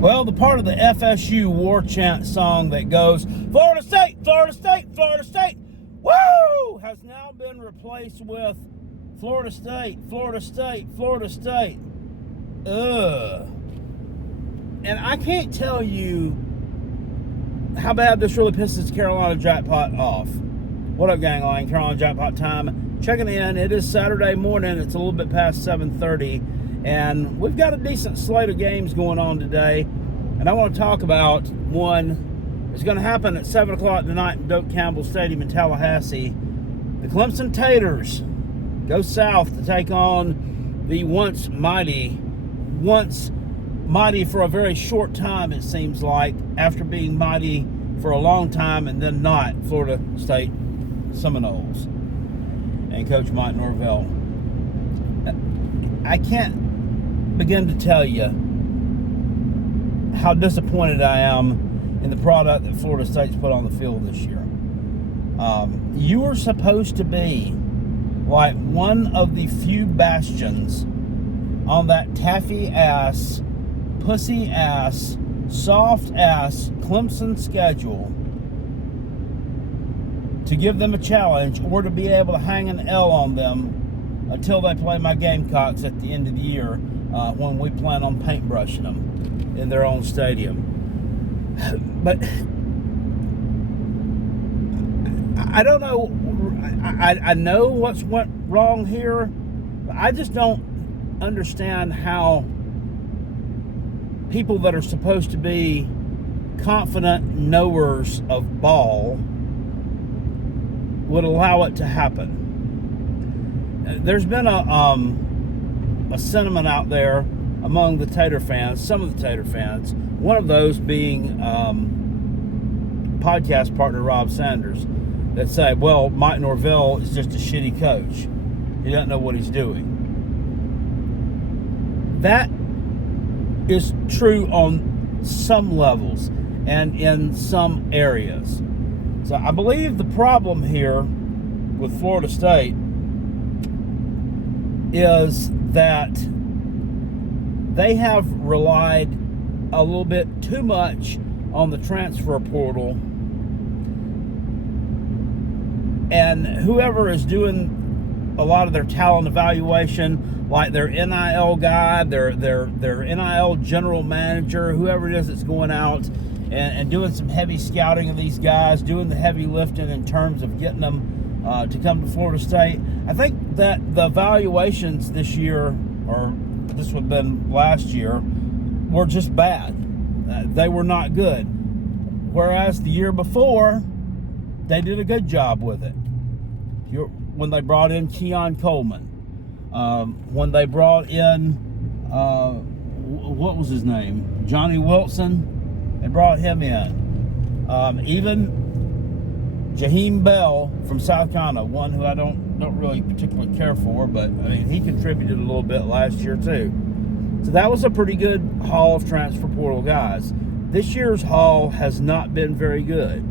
Well, the part of the FSU war chant song that goes, Florida State, Florida State, Florida State, woo, has now been replaced with Florida State, Florida State, Florida State. Ugh. And I can't tell you how bad this really pisses Carolina Jackpot off. What up, gangline? Carolina Jackpot time. Checking in. It is Saturday morning. It's a little bit past 7:30. And we've got a decent slate of games going on today. And I want to talk about one. It's going to happen at 7 o'clock tonight in Doak Campbell Stadium in Tallahassee. The Clemson Taters go south to take on the once mighty for a very short time, it seems like, after being mighty for a long time and then not, Florida State Seminoles and Coach Mike Norvell. I can't begin to tell you how disappointed I am in the product that Florida State's put on the field this year. You are supposed to be like one of the few bastions on that taffy-ass, pussy-ass, soft-ass Clemson schedule to give them a challenge or to be able to hang an L on them until they play my Gamecocks at the end of the year when we plan on paintbrushing them in their own stadium. But I don't know. I know what's went wrong here, but I just don't understand how people that are supposed to be confident knowers of ball would allow it to happen. There's been a sentiment out there among the Tater fans, some of the Tater fans, one of those being podcast partner Rob Sanders, that say, well, Mike Norvell is just a shitty coach. He doesn't know what he's doing. That is true on some levels and in some areas. So I believe the problem here with Florida State is that they have relied a little bit too much on the transfer portal, and whoever is doing a lot of their talent evaluation, like their NIL guy, their NIL general manager, whoever it is that's going out and doing some heavy scouting of these guys, doing the heavy lifting in terms of getting them to come to Florida State. I think that the evaluations this year, or this would have been last year, were just bad. They were not good. Whereas the year before, they did a good job with it. When they brought in Keon Coleman, when they brought in, what was his name? Johnny Wilson, they brought him in. Even Jaheim Bell from South Carolina, one who I don't really particularly care for, but I mean, he contributed a little bit last year too. So that was a pretty good haul of transfer portal guys. This year's haul has not been very good.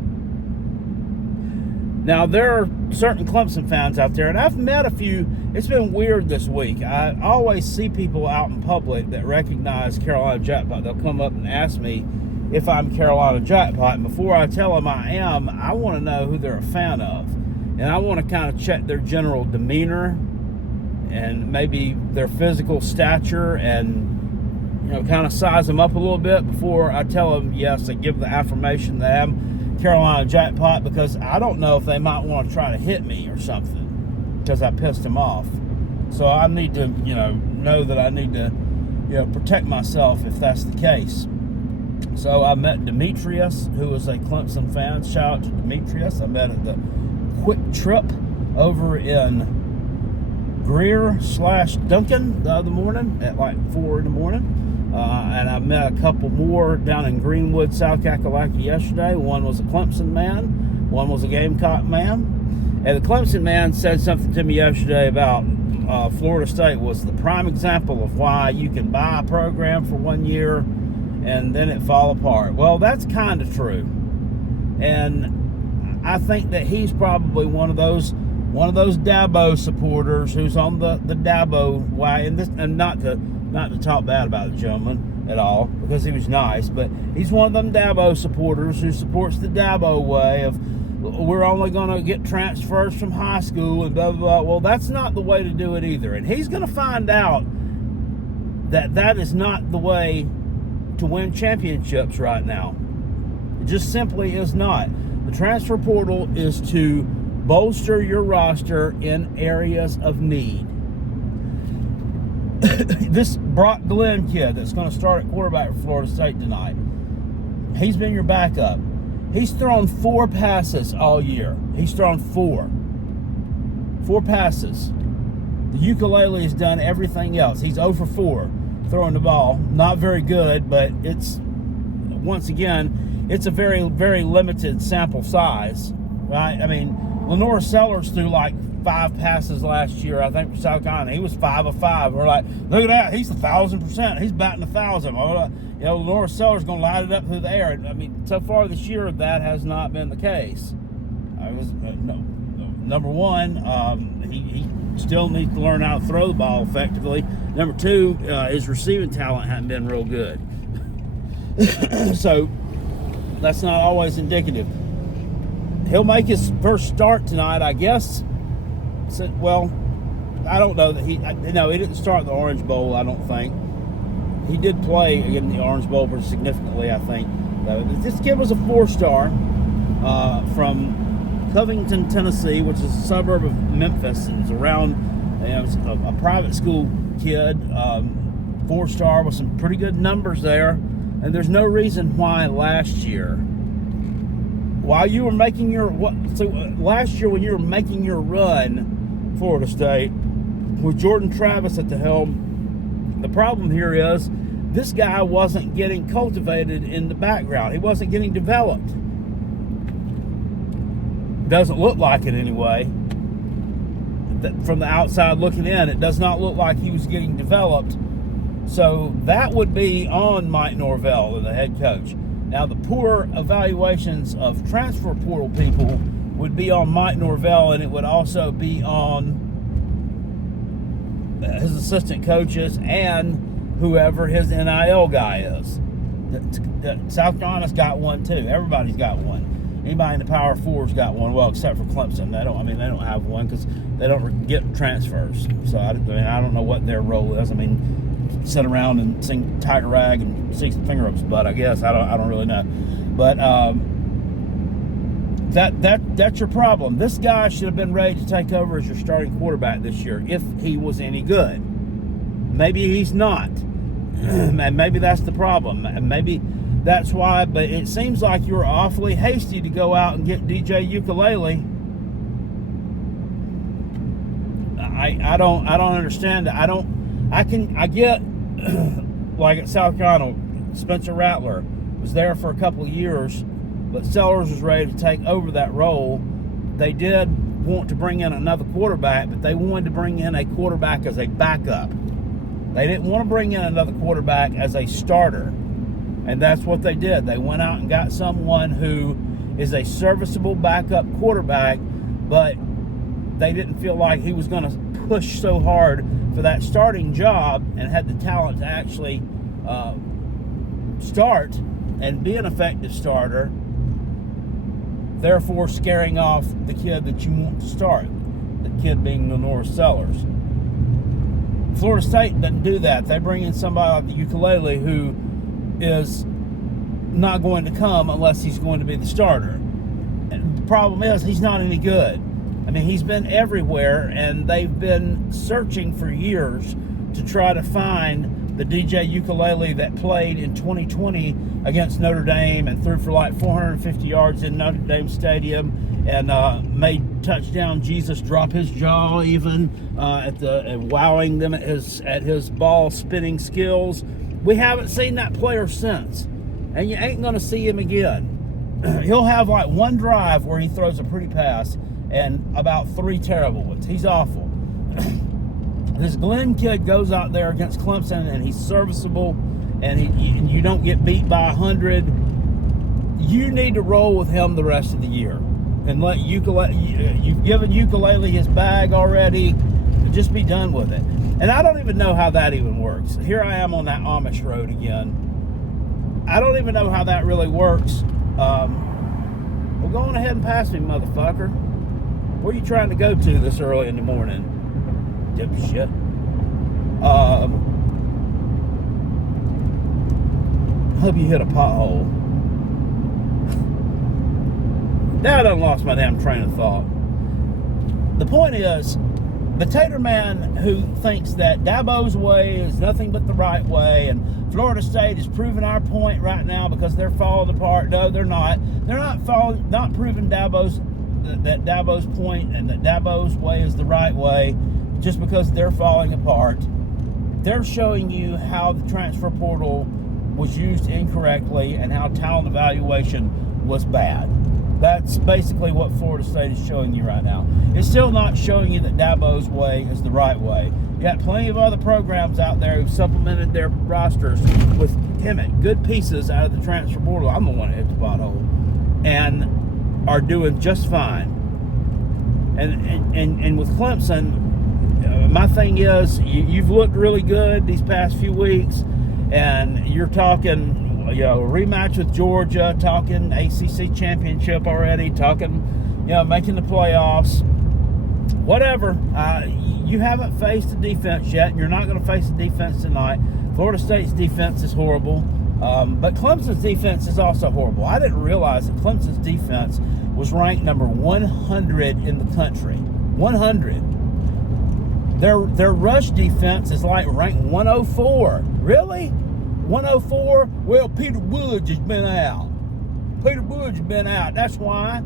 Now, there are certain Clemson fans out there, and I've met a few. It's been weird this week. I always see people out in public that recognize Carolina Jackpot. They'll come up and ask me if I'm Carolina Jackpot, and before I tell them I am, I want to know who they're a fan of. And I want to kind of check their general demeanor and maybe their physical stature and, you know, kind of size them up a little bit before I tell them, yes, I give the affirmation that I'm Carolina Jackpot, because I don't know if they might want to try to hit me or something because I pissed them off. So I need to, know that I need to, protect myself if that's the case. So I met Demetrius, who was a Clemson fan. Shout out to Demetrius. I met at the Quick Trip over in Greer/Duncan the other morning at like 4 in the morning. And I met a couple more down in Greenwood, South Kakalaki yesterday. One was a Clemson man, one was a Gamecock man. And the Clemson man said something to me yesterday about Florida State was the prime example of why you can buy a program for 1 year and then it fall apart. Well, that's kind of true. And I think that he's probably one of those Dabo supporters who's on the Dabo way, and not to talk bad about the gentleman. at all because he was nice, but he's one of them Dabo supporters who supports the Dabo way of we're only going to get transfers from high school and blah, blah, blah. Well, that's not the way to do it either. And he's going to find out that that is not the way to win championships right now. It just simply is not. The transfer portal is to bolster your roster in areas of need. This Brock Glenn kid that's going to start at quarterback for Florida State tonight, he's been your backup. He's thrown 4 passes all year. He's thrown 4 passes. The ukulele has done everything else. He's 0 for 4 throwing the ball. Not very good, but it's, once again, it's a very, very limited sample size, right? I mean, Lenore Sellers threw like 5 passes last year, I think, for South Carolina. He was 5 of 5. We're like, look at that. He's 1,000%. He's batting 1,000. You know, Lenore Sellers going to light it up through the air. I mean, so far this year, that has not been the case. Number one, he still needs to learn how to throw the ball effectively. Number 2, his receiving talent hasn't been real good. So that's not always indicative. He'll make his first start tonight, I guess. Well, I don't know that he didn't start the Orange Bowl, I don't think. He did play in the Orange Bowl pretty significantly, I think. This kid was a 4-star from Covington, Tennessee, which is a suburb of Memphis, and it's around, it's a private school kid, 4-star with some pretty good numbers there. And there's no reason why last year, while you were making last year when you were making your run, Florida State, with Jordan Travis at the helm, the problem here is this guy wasn't getting cultivated in the background. He wasn't getting developed. Doesn't look like it anyway. From the outside looking in, it does not look like he was getting developed. So that would be on Mike Norvell, the head coach. Now, the poor evaluations of transfer portal people would be on Mike Norvell, and it would also be on his assistant coaches and whoever his NIL guy is. South Carolina's got one too. Everybody's got one. Anybody in the Power Four's got one. Well, except for Clemson, they don't have one because they don't get transfers. So I don't know what their role is. I mean, sit around and sing Tiger Rag and stick some finger up his butt, I guess. I don't really know. But that's your problem. This guy should have been ready to take over as your starting quarterback this year if he was any good. Maybe he's not. And maybe that's the problem. And maybe that's why, but it seems like you were awfully hasty to go out and get DJ Ukulele. I don't understand it. I get like at South Carolina, Spencer Rattler was there for a couple of years, but Sellers was ready to take over that role. They did want to bring in another quarterback, but they wanted to bring in a quarterback as a backup. They didn't want to bring in another quarterback as a starter. And that's what they did. They went out and got someone who is a serviceable backup quarterback, but they didn't feel like he was going to push so hard for that starting job and had the talent to actually start and be an effective starter, therefore scaring off the kid that you want to start, the kid being Lenore Sellers. Florida State doesn't do that. They bring in somebody like the Ukulele who is not going to come unless he's going to be the starter. And the problem is he's not any good. I mean, he's been everywhere, and they've been searching for years to try to find the DJ Ukulele that played in 2020 against Notre Dame and threw for like 450 yards in Notre Dame Stadium and made touchdown Jesus drop his jaw even wowing them at his ball spinning skills. We haven't seen that player since, and you ain't going to see him again. He'll have like one drive where he throws a pretty pass and about 3 terrible ones. He's awful. This Glenn kid goes out there against Clemson, and he's serviceable, and you don't get beat by 100. You need to roll with him the rest of the year and let Ukulele. You've given Ukulele his bag already. Just be done with it. And I don't even know how that even works. Here I am on that Amish road again. I don't even know how that really works. Well, go on ahead and pass me, motherfucker. Where are you trying to go to this early in the morning? Dipshit. Hope you hit a pothole. Now I done lost my damn train of thought. The point is, the Tater Man who thinks that Dabo's way is nothing but the right way, and Florida State is proving our point right now because they're falling apart. No, they're not. They're not proving that Dabo's point and that Dabo's way is the right way just because they're falling apart. They're showing you how the transfer portal was used incorrectly and how talent evaluation was bad. That's basically what Florida State is showing you right now. It's still not showing you that Dabo's way is the right way. You got plenty of other programs out there who've supplemented their rosters with, damn it, good pieces out of the transfer portal. I'm the one that hit the pothole. And are doing just fine. And with Clemson, my thing is, you've looked really good these past few weeks, and you're talking, rematch with Georgia, talking ACC championship already, talking, making the playoffs, whatever. You haven't faced the defense yet, and you're not going to face the defense tonight. Florida State's defense is horrible, but Clemson's defense is also horrible. I didn't realize that Clemson's defense was ranked number 100 in the country. 100. Their rush defense is like ranked 104. Really? 104? Well, Peter Woods has been out. Peter Woods has been out. That's why.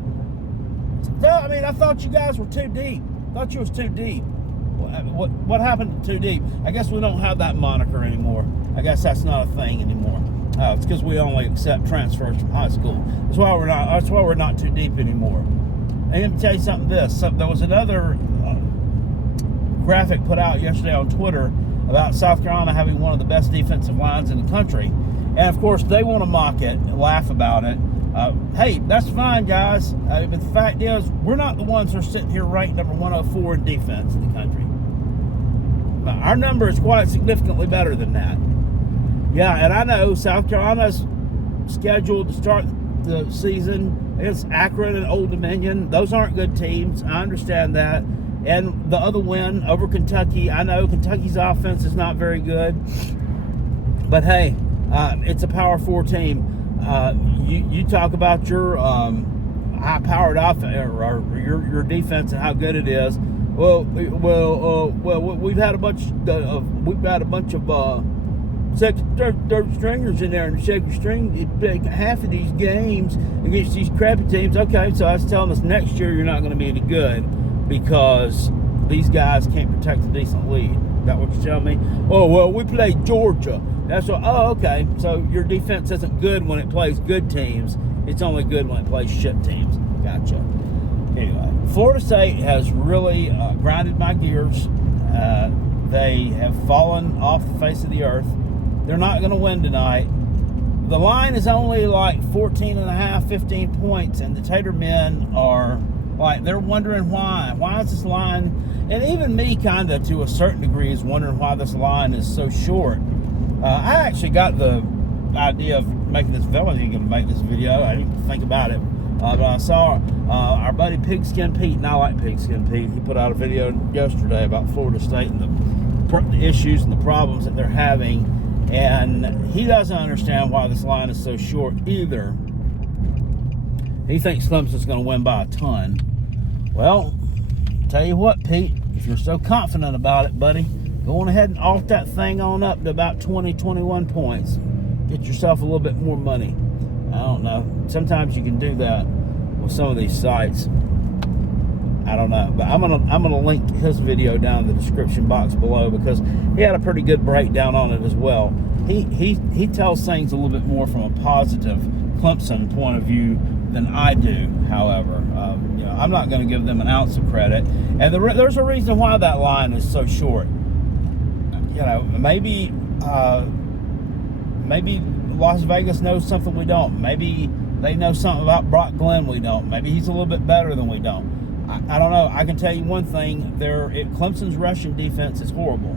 So, I thought you guys were too deep. Thought you was too deep. What happened to too deep? I guess we don't have that moniker anymore. I guess that's not a thing anymore. It's because we only accept transfers from high school. That's why we're not too deep anymore. And let me tell you something. There was another graphic put out yesterday on Twitter about South Carolina having one of the best defensive lines in the country. And, of course, they want to mock it and laugh about it. Hey, that's fine, guys. But the fact is, we're not the ones who are sitting here ranked number 104 in defense in the country. Our number is quite significantly better than that. Yeah, and I know South Carolina's scheduled to start the season against Akron and Old Dominion. Those aren't good teams. I understand that. And the other win over Kentucky, I know Kentucky's offense is not very good. But, hey, it's a Power 4 team. You talk about your high-powered offense or your defense and how good it is. Well, we've had a bunch of second, third stringers in there, and the second string, half of these games against these crappy teams. Okay, so that's telling us next year you're not going to be any good because these guys can't protect a decent lead. Is that what you're telling me? Oh, well, we played Georgia. That's what. Oh, okay. So your defense isn't good when it plays good teams. It's only good when it plays shit teams. Gotcha. Anyway, Florida State has really grinded my gears. They have fallen off the face of the earth. They're not going to win tonight. The line is only like 14.5, 15 points, and the Tater men are like, they're wondering why. Why is this line? And even me, kind of, to a certain degree, is wondering why this line is so short. I actually got the idea of making this video. I wasn't going to make this video. I didn't even think about it. But I saw our buddy Pigskin Peete, and I like Pigskin Peete. He put out a video yesterday about Florida State and the issues and the problems that they're having. And he doesn't understand why this line is so short either. He thinks Clemson's going to win by a ton. Well, tell you what, Pete, if you're so confident about it, buddy, go on ahead and alt that thing on up to about 20, 21 points. Get yourself a little bit more money. I don't know. Sometimes you can do that with some of these sites. I don't know. But I'm gonna link his video down in the description box below because he had a pretty good breakdown on it as well. He tells things a little bit more from a positive Clemson point of view than I do, however. I'm not going to give them an ounce of credit. And there's a reason why that line is so short. Maybe Las Vegas knows something we don't. Maybe they know something about Brock Glenn we don't. Maybe he's a little bit better than we don't. I don't know. I can tell you one thing. Clemson's rushing defense is horrible.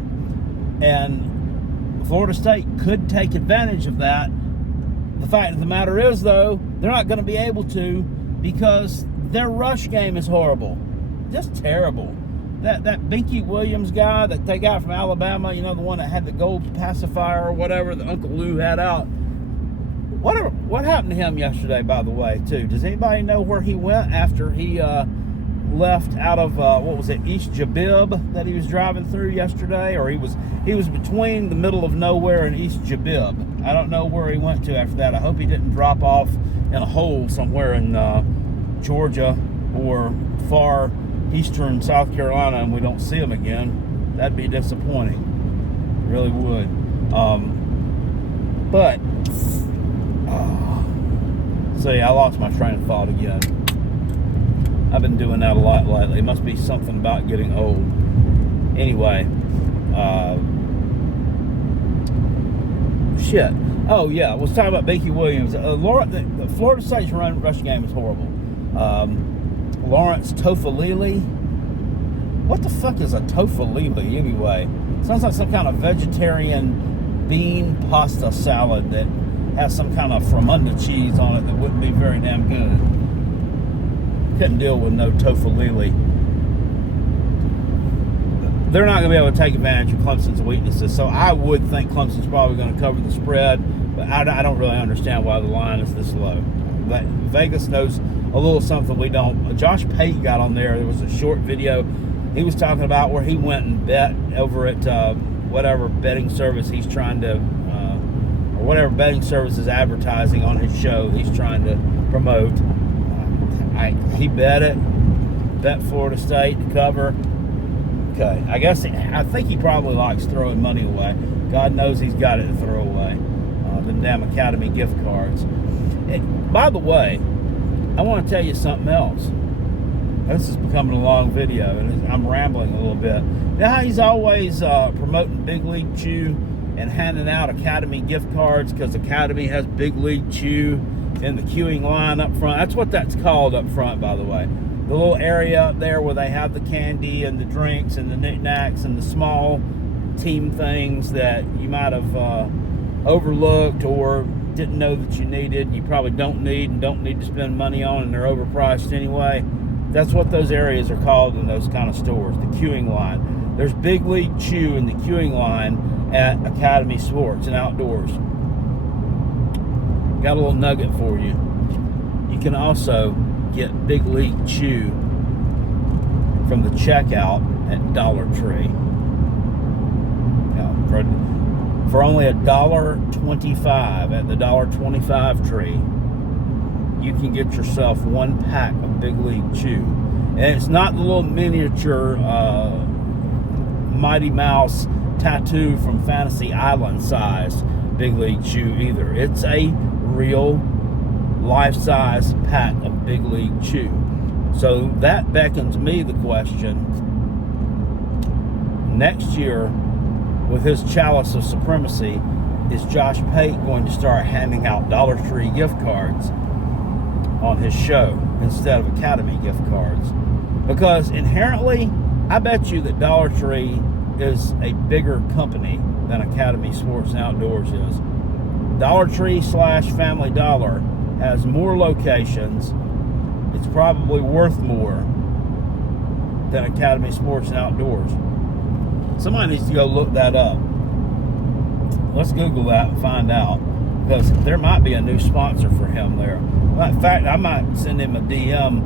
And Florida State could take advantage of that. The fact of the matter is, though, they're not going to be able to because their rush game is horrible. Just terrible. That Binky Williams guy that they got from Alabama, the one that had the gold pacifier or whatever that Uncle Lou had out. What happened to him yesterday, by the way, too? Does anybody know where he went after he left out of, East Jabib that he was driving through yesterday? Or he was between the middle of nowhere and East Jabib. I don't know where he went to after that. I hope he didn't drop off in a hole somewhere in Georgia or far eastern South Carolina and we don't see him again. That'd be disappointing. It really would. So I lost my train of thought again. I've been doing that a lot lately. It must be something about getting old. Anyway, shit. Oh yeah, I was talking about Binky Williams. The Florida State's rush game is horrible. Lawrence Tofalili. What the fuck is a Tofalili anyway? Sounds like some kind of vegetarian bean pasta salad that has some kind of Fremunda cheese on it that wouldn't be very damn good. Couldn't deal with no Tofalili. They're not going to be able to take advantage of Clemson's weaknesses, so I would think Clemson's probably going to cover the spread, but I don't really understand why the line is this low. But Vegas knows a little something we don't. Josh Pate got on there. There was a short video. He was talking about where he went and bet over at whatever betting service he's trying to, or whatever betting service is advertising on his show he's trying to promote. He bet Florida State to cover. Okay, I think he probably likes throwing money away. God knows he's got it to throw away. The damn Academy gift cards. By the way, I want to tell you something else. This is becoming a long video, and I'm rambling a little bit. You know how he's always promoting Big League Chew and handing out Academy gift cards because Academy has Big League Chew in the queuing line up front? That's what that's called up front, by the way. The little area up there where they have the candy and the drinks and the knickknacks and the small team things that you might have overlooked or didn't know that you needed. You probably don't need to spend money on, and they're overpriced anyway. That's what those areas are called in those kind of stores, the queuing line. There's Big League Chew in the queuing line at Academy Sports and Outdoors. Got a little nugget for you. You can also get Big League Chew from the checkout at Dollar Tree. For only $1.25 at the $1.25 tree, you can get yourself one pack of Big League Chew. And it's not the little miniature Mighty Mouse tattoo from Fantasy Island size Big League Chew either. It's a real life-size pack of Big League Chew. So that beckons me the question, next year, with his chalice of supremacy, is Josh Pate going to start handing out Dollar Tree gift cards on his show instead of Academy gift cards? Because inherently, I bet you that Dollar Tree is a bigger company than Academy Sports and Outdoors is. Dollar Tree / Family Dollar has more locations. It's probably worth more than Academy Sports and Outdoors. Somebody needs to go look that up. Let's Google that and find out, because there might be a new sponsor for him there. In fact, I might send him a DM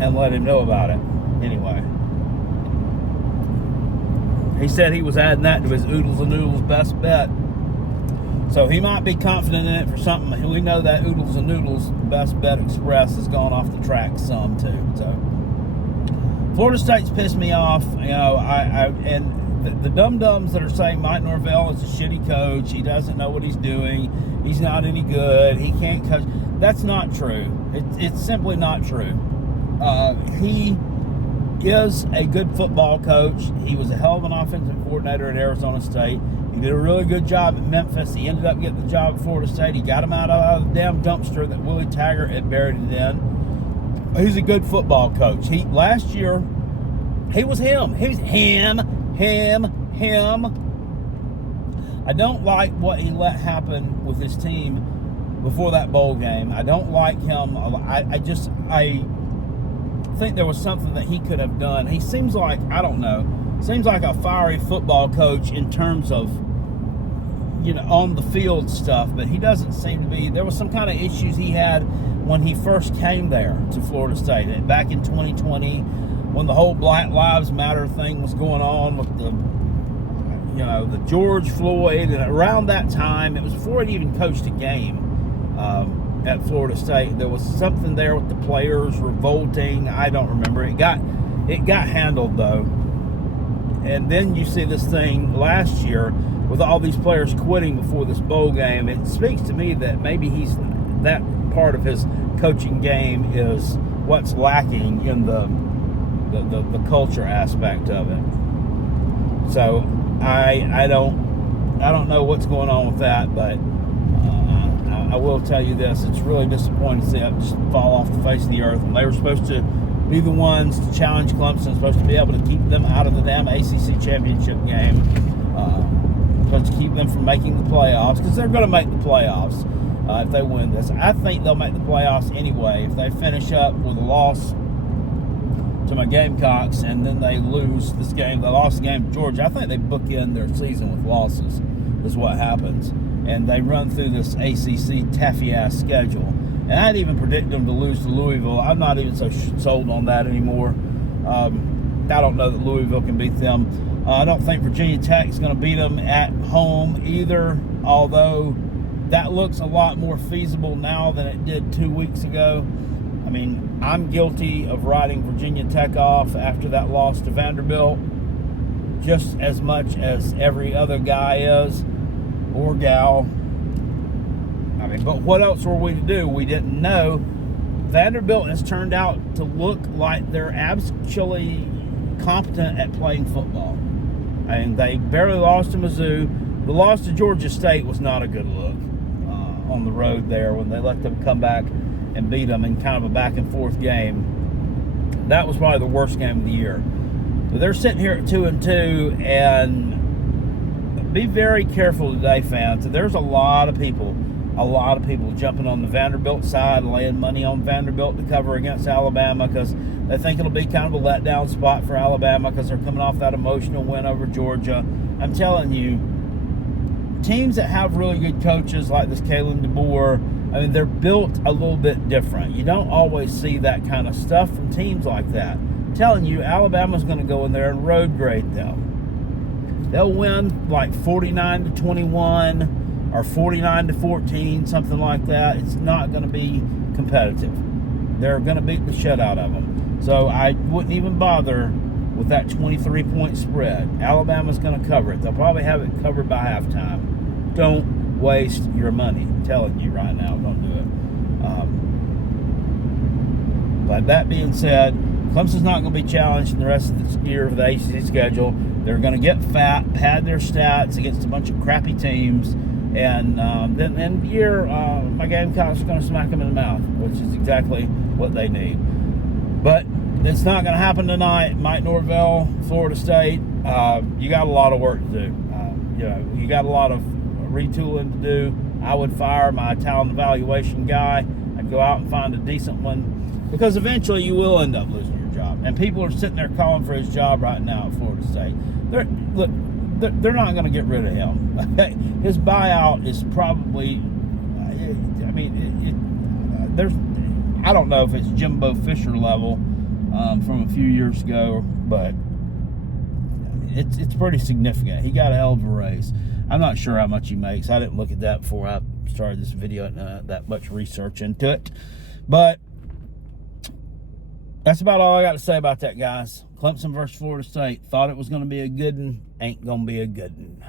and let him know about it. Anyway, he said he was adding that to his Oodles and Noodles best bet. So he might be confident in it for something. We know that Oodles and Noodles best bet express has gone off the track some too. So Florida State's pissed me off. And the dum-dums that are saying Mike Norvell is a shitty coach, he doesn't know what he's doing, he's not any good, he can't coach. That's not true. It's simply not true. He is a good football coach. He was a hell of an offensive coordinator at Arizona State. He did a really good job at Memphis. He ended up getting the job at Florida State. He got him out of the damn dumpster that Willie Taggart had buried it in. He's a good football coach. Last year, he was him. He was him. I don't like what he let happen with his team before that bowl game. I don't like him. I think there was something that he could have done. He seems like, I don't know, seems like a fiery football coach in terms of, on the field stuff, but he doesn't seem to be. There was some kind of issues he had when he first came there to Florida State back in 2020 when the whole Black Lives Matter thing was going on with the George Floyd, and around that time, it was before he'd even coached a game at Florida State. There was something there with the players revolting. I don't remember. It got handled though. And then you see this thing last year with all these players quitting before this bowl game. It speaks to me that maybe that part of his coaching game is what's lacking in the culture aspect of it. So I don't know what's going on with that, but I will tell you this: it's really disappointing to see it just fall off the face of the earth. And they were supposed to be the ones to challenge Clemson, supposed to be able to keep them out of the damn ACC championship game, supposed to keep them from making the playoffs, because they're going to make the playoffs if they win this. I think they'll make the playoffs anyway if they finish up with a loss to my Gamecocks, and then they lose this game. They lost the game to Georgia. I think they bookend their season with losses, is what happens. And they run through this ACC taffy-ass schedule. And I'd even predict them to lose to Louisville. I'm not even so sold on that anymore. I don't know that Louisville can beat them. I don't think Virginia Tech is going to beat them at home either, although that looks a lot more feasible now than it did 2 weeks ago. I mean, I'm guilty of writing Virginia Tech off after that loss to Vanderbilt just as much as every other guy is, or gal. I mean, but what else were we to do? We didn't know. Vanderbilt has turned out to look like they're actually competent at playing football. And they barely lost to Mizzou. The loss to Georgia State was not a good look on the road there when they let them come back and beat them in kind of a back-and-forth game. That was probably the worst game of the year. But they're sitting here at 2-2, and be very careful today, fans. There's a lot of people jumping on the Vanderbilt side, laying money on Vanderbilt to cover against Alabama because they think it'll be kind of a letdown spot for Alabama because they're coming off that emotional win over Georgia. I'm telling you, teams that have really good coaches like this Kalen DeBoer, I mean, they're built a little bit different. You don't always see that kind of stuff from teams like that. I'm telling you, Alabama's going to go in there and road grade them. They'll win like 49-21 or 49-14, something like that. It's not going to be competitive. They're going to beat the shit out of them. So I wouldn't even bother with that 23-point spread. Alabama's going to cover it. They'll probably have it covered by halftime. Don't waste your money. I'm telling you right now, don't do it. But that being said, Clemson's not going to be challenged in the rest of the year of the ACC schedule. They're going to get fat, pad their stats against a bunch of crappy teams, and then in the year, my Gamecocks are going to smack them in the mouth, which is exactly what they need. But it's not going to happen tonight. Mike Norvell, Florida State, you got a lot of work to do. You got a lot of retooling to do. I would fire my talent evaluation guy. I'd go out and find a decent one, because eventually you will end up losing your job. And people are sitting there calling for his job right now at Florida State. They're not going to get rid of him. His buyout is probably, I don't know if it's Jimbo Fisher level from a few years ago, but it's pretty significant. He got a hell of a raise. I'm not sure how much he makes. I didn't look at that before I started this video. I didn't that much research into it. But that's about all I got to say about that, guys. Clemson versus Florida State. Thought it was going to be a good one. Ain't going to be a good one.